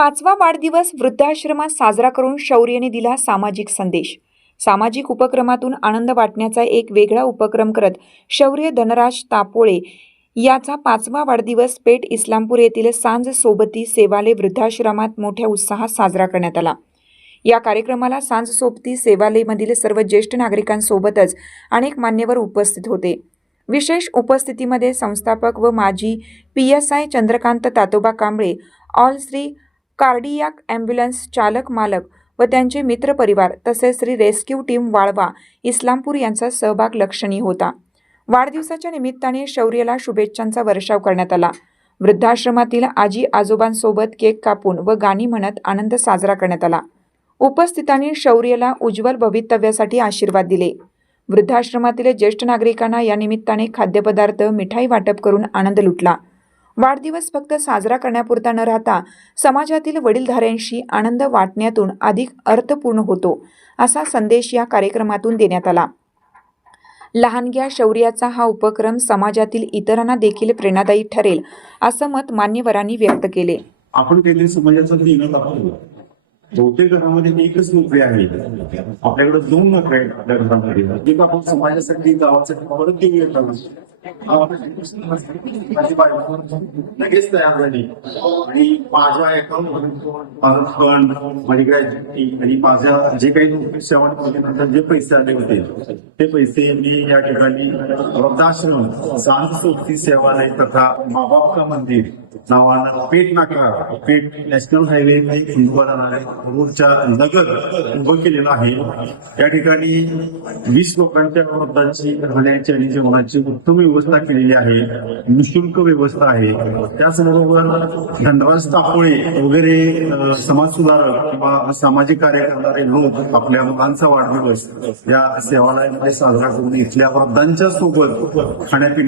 पाचवा वाढदिवस वृद्धाश्रमात साजरा करून शौर्यने दिला सामाजिक संदेश. सामाजिक उपक्रमातून आनंद वाटण्याचा एक वेगळा उपक्रम करत शौर्य धनराज तापोळे याचा पाचवा वाढदिवस पेठ इस्लामपूर येथील सांज सोबती सेवाले वृद्धाश्रमात मोठ्या उत्साहात साजरा करण्यात आला. या कार्यक्रमाला सांज सोबती सेवालेमधील सर्व ज्येष्ठ नागरिकांसोबतच अनेक मान्यवर उपस्थित होते. विशेष उपस्थितीमध्ये संस्थापक व माजी P S I Chandrakant Tatoba Kamble all Shri cardiac ambulance चालक मालक व त्यांचे मित्रपरिवार तसेच श्री रेस्क्यू टीम वाळवा इस्लामपूर यांचा सहभाग लक्षणीय होता. वाढदिवसाच्या निमित्ताने शौर्यला शुभेच्छांचा वर्षाव करण्यात आला. वृद्धाश्रमातील आजी आजोबांसोबत केक कापून व गाणी म्हणत आनंद साजरा करण्यात आला. उपस्थितांनी शौर्यला उज्ज्वल भवितव्यासाठी आशीर्वाद दिले. वृद्धाश्रमातील ज्येष्ठ नागरिकांना या निमित्ताने खाद्यपदार्थ मिठाई वाटप करून आनंद लुटला. वाढदिवस फक्त साजरा करण्यापुरता न राहता समाजातील वडीलधाऱ्यांशी आनंद वाटण्यातून अधिक अर्थपूर्ण होतो असा संदेश या कार्यक्रमातून देण्यात आला. लहानग्या शौर्याचा हा उपक्रम समाजातील इतरांना देखील प्रेरणादायी ठरेल असं मत मान्यवरांनी व्यक्त केले. आपण केले समाजाचं बहुतेक घरामध्ये एकच नोकरी आहे. आपल्याकडे दोन नोकऱ्या आहेत आपल्या घरामध्ये. एक आपण समाजासाठी गावासाठी परत देऊ येताना माझी बायको लगेच तयार झाली. आणि माझ्या अकाउंट माझं फंड माझी ग्रॅज्युटी आणि माझ्या जे काही सेवन सेवा नंतर जे पैसे आले होते ते पैसे मी या ठिकाणी वृद्धाश्रम सांस्कृतिक सोबती सेवालय तथा माँ का मंदिर नावानं पेट नाका पेट नॅशनल हायवे रोडच्या नगर उभं केलेलं आहे. या ठिकाणी वीस लोकांच्या वृद्धांची राहण्याची आणि जेवणाची उत्तम व्यवस्था केलेली आहे निशुल्क व्यवस्था आहे. त्याचबरोबर धनराज तापोळे वगैरे समाज समाजसुधारक किंवा सामाजिक कार्य करणारे लोक आपल्या मुलांचा वाढदिवस या सेवालयामध्ये साजरा करून इथल्या वृद्धांच्या सोबत खाण्यापिण्या